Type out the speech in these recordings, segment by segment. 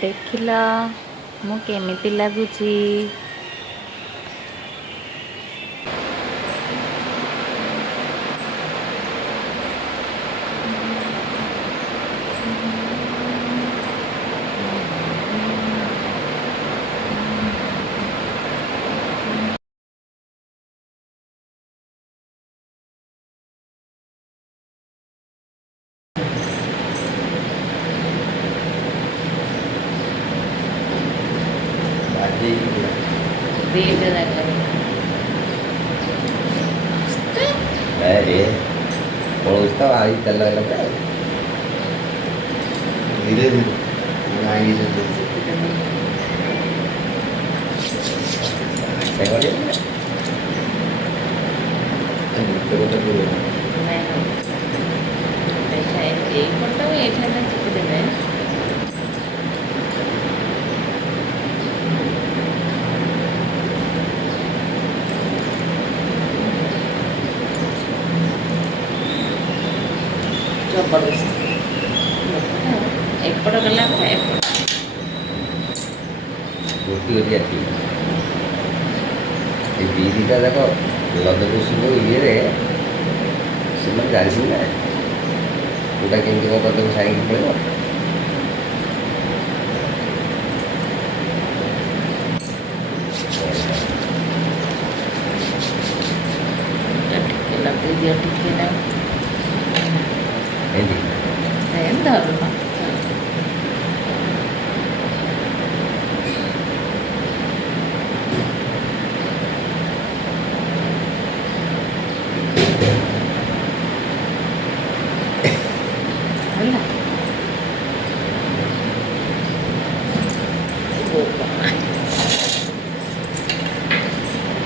ଦେଖିଲ ମୁଁ କେମିତି ଲାଗୁଛି। अरे पड़ोसता आई चल लगा धीरे धीरे एपट गला गोटी गोटी आखि बीटा जाक लदकुशु ये से जानी ना गोटा केमती कौन करदेव साइड पड़े लगे दिया टिके ना धर्म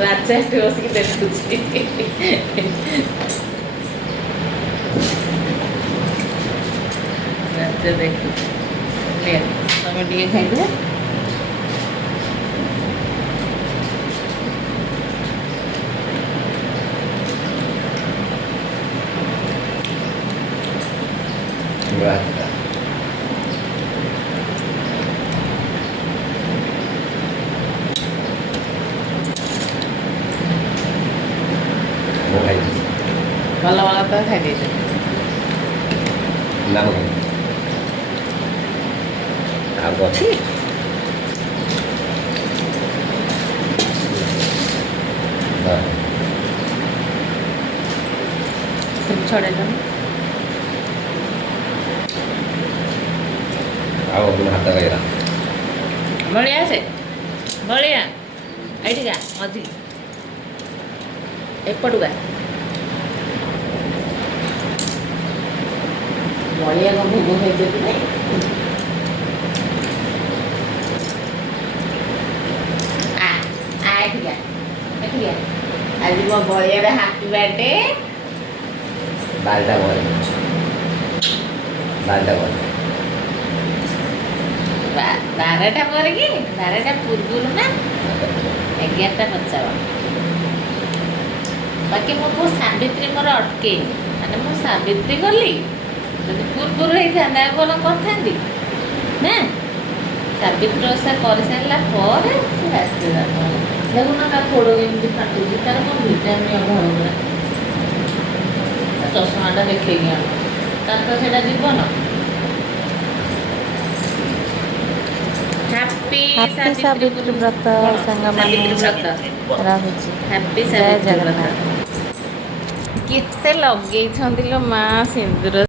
राजा बसिक देखुची राजा देखुची तुम टे खाइदे ଭଲ ଭଲ ତ ଖାଇ ଦେଇଛ ନା ଆଉ ଅଛି ଛଡ଼େଇଲ ଆଉ ହାତ ଖାଇଲା ବଳିଆ ଆସେ ବଳିଆ ଏଇଠିକା ମଝି ଏପଟୁକା ବଳିଆ କ'ଣ ଭୋଗ ଖାଇଛନ୍ତି ନାଇଁ ଏଠିକା ଏଠିକା ଆଜି ମୋ ବଳିଆର ହାପି ବାର୍ଥଡେ ବାଲଟା ବଲ ବାରଟା ପରେ କି 12ଟା ପୂର୍ବରୁ ନା 11:50। ବାକି ମୁଁ ବହୁତ ସାବିତ୍ରୀ ମୋର ଅଟକେଇନି, ମାନେ ମୁଁ ସାବିତ୍ରୀ ଗଲି ଯଦି ପୂର୍ବରୁ ହେଇଥାନ୍ତା ଭଲ କରିଥାନ୍ତି ନା। ସାବିତ୍ରୀ ଓଷା କରିସାରିଲା ପରେ ସେ ରାତିରେ ଦେଖୁନ ତା ପୋଡ଼ କେମିତି ଫାଟୁଛି, ତାର କ'ଣ ଭିଟାମିନ୍ ଅଭାବ ପୁରା। ଚଷମାଟା ଦେଖେଇକି ଆଣ, ତାର ତ ସେଇଟା ଜୀବନ। ହାପି ସାବିତ୍ରୀ ବ୍ରତ ସାଙ୍ଗମାନେ ରହୁଛି। ହାପି ଜୟ ସାବିତ୍ରୀ ବ୍ରତ। ଜଗନ୍ନାଥ। କେତେ ଲଗେଇଛନ୍ତି ଲୋ ମା ସିନ୍ଦୁର।